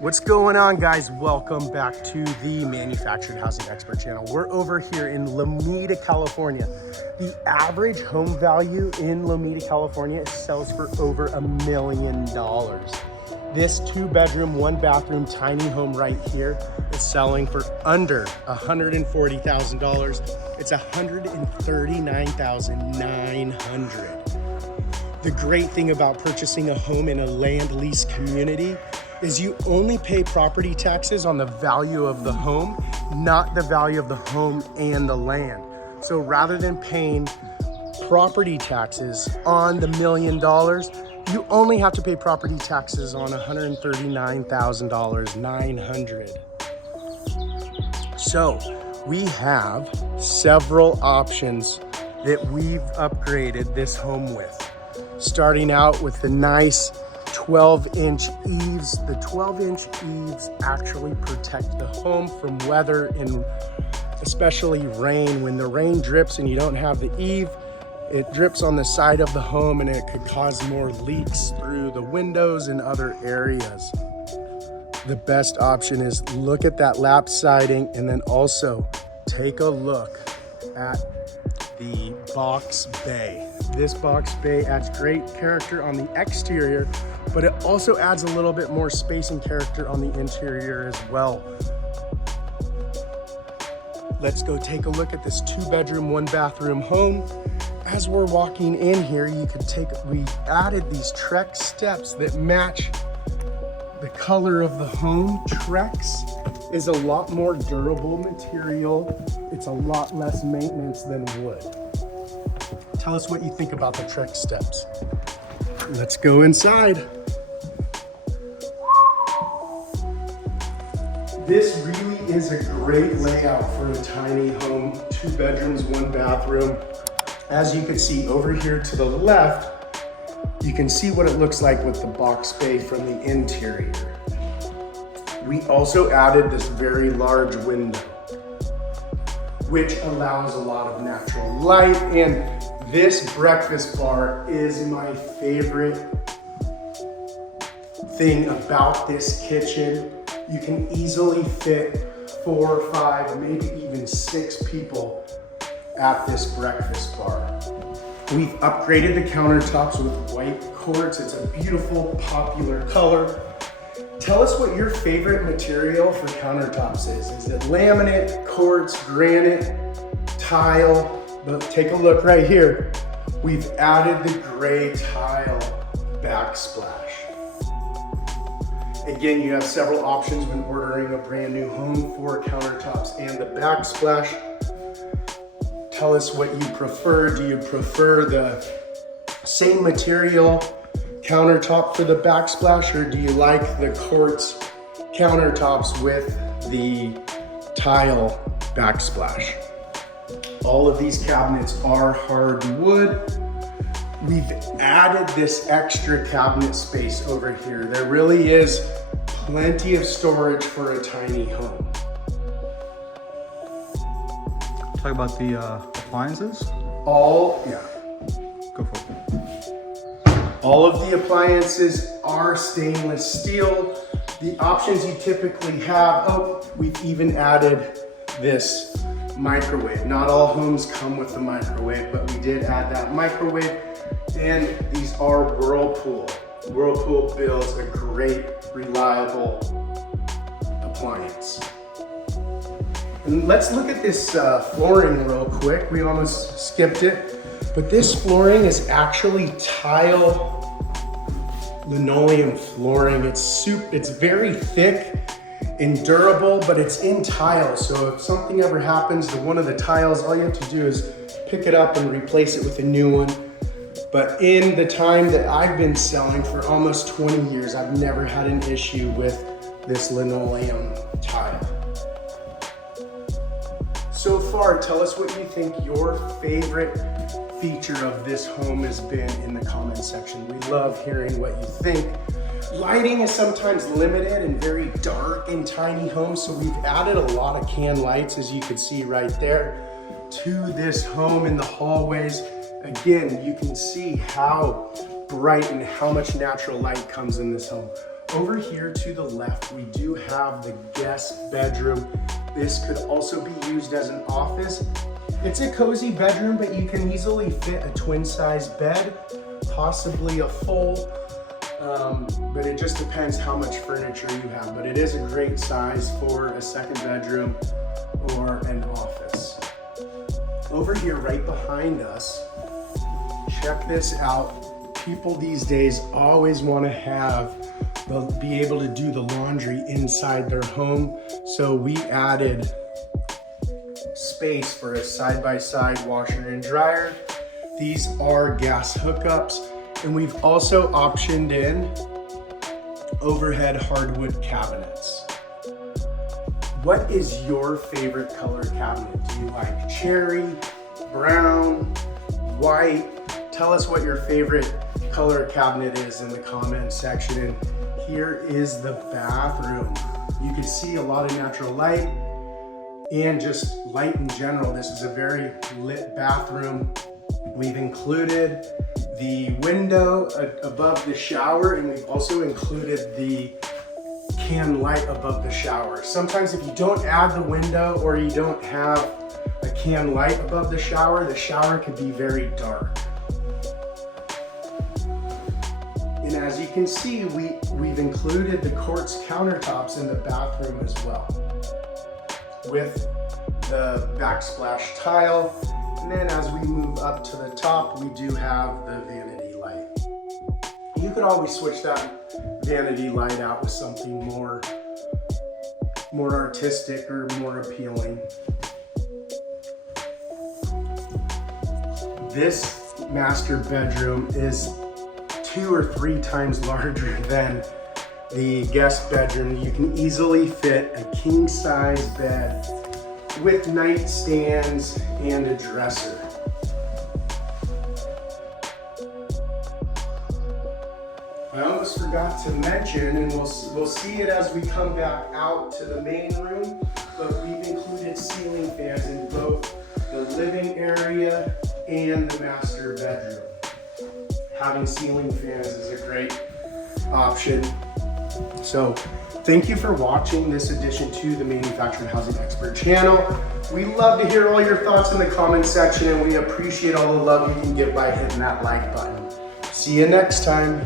What's going on, guys? Welcome back to the Manufactured Housing Expert channel. We're over here in Lomita, California. The average home value in Lomita, California sells for over $1 million. This 2-bedroom, 1-bathroom tiny home right here is selling for under $140,000. It's $139,900. The great thing about purchasing a home in a land lease community is you only pay property taxes on the value of the home, not the value of the home and the land. So rather than paying property taxes on the $1 million, you only have to pay property taxes on $139,900. So we have several options that we've upgraded this home with. Starting out with the nice 12-inch eaves. The 12-inch eaves actually protect the home from weather and especially rain. When the rain drips and you don't have the eave, it drips on the side of the home and it could cause more leaks through the windows and other areas. The best option is look at that lap siding and then also take a look at the box bay. This box bay adds great character on the exterior, but it also adds a little bit more space and character on the interior as well. Let's go take a look at this 2-bedroom, 1-bathroom home. As we're walking in here, we added these Trex steps that match the color of the home. Trex is a lot more durable material. It's a lot less maintenance than wood. Tell us what you think about the Trex steps. Let's go inside. This really is a great layout for a tiny home, 2 bedrooms, 1 bathroom. As you can see over here to the left, you can see what it looks like with the box bay from the interior. We also added this very large window, which allows a lot of natural light. And this breakfast bar is my favorite thing about this kitchen. You can easily fit 4 or 5, maybe even 6 people at this breakfast bar. We've upgraded the countertops with white quartz. It's a beautiful, popular color. Tell us what your favorite material for countertops is. Is it laminate, quartz, granite, tile? But take a look right here. We've added the gray tile backsplash. Again, you have several options when ordering a brand new home for countertops and the backsplash. Tell us what you prefer. Do you prefer the same material countertop for the backsplash, or do you like the quartz countertops with the tile backsplash? All of these cabinets are hardwood. We've added this extra cabinet space over here. There really is plenty of storage for a tiny home. Talk about the appliances? Go for it. All of the appliances are stainless steel. The options you typically have, we've even added this microwave. Not all homes come with the microwave, but we did add that microwave. And these are Whirlpool. Whirlpool builds a great, reliable appliance. And let's look at this flooring real quick. We almost skipped it. But this flooring is actually tile linoleum flooring. It's very thick and durable, but it's in tile. So if something ever happens to one of the tiles, all you have to do is pick it up and replace it with a new one. But in the time that I've been selling for almost 20 years, I've never had an issue with this linoleum tile. So far, tell us what you think your favorite feature of this home has been in the comment section. We love hearing what you think. Lighting is sometimes limited and very dark in tiny homes, so we've added a lot of can lights, as you can see right there, to this home in the hallways. Again, you can see how bright and how much natural light comes in this home. Over here to the left, we do have the guest bedroom. This could also be used as an office. It's a cozy bedroom, but you can easily fit a twin size bed, possibly a full, but it just depends how much furniture you have. But it is a great size for a second bedroom or an office. Over here, right behind us, check this out. People these days always want to be able to do the laundry inside their home. So we added space for a side-by-side washer and dryer. These are gas hookups, and we've also optioned in overhead hardwood cabinets. What is your favorite color cabinet? Do you like cherry, brown, white? Tell us what your favorite color cabinet is in the comment section. And here is the bathroom. You can see a lot of natural light and just light in general. This is a very lit bathroom. We've included the window above the shower, and we've also included the can light above the shower. Sometimes if you don't add the window or you don't have a can light above the shower could be very dark. And as you can see, we've included the quartz countertops in the bathroom as well, with the backsplash tile. And then as we move up to the top, we do have the vanity light. You could always switch that vanity light out with something more artistic or more appealing. This master bedroom is 2 or 3 times larger than the guest bedroom. You can easily fit a king size bed with nightstands and a dresser. I almost forgot to mention, and we'll see it as we come back out to the main room, but we've included ceiling fans in both the living area and the master bedroom. Having ceiling fans is a great option. So thank you for watching this edition to the Manufactured Housing Expert channel. We love to hear all your thoughts in the comment section, and we appreciate all the love you can give by hitting that like button. See you next time.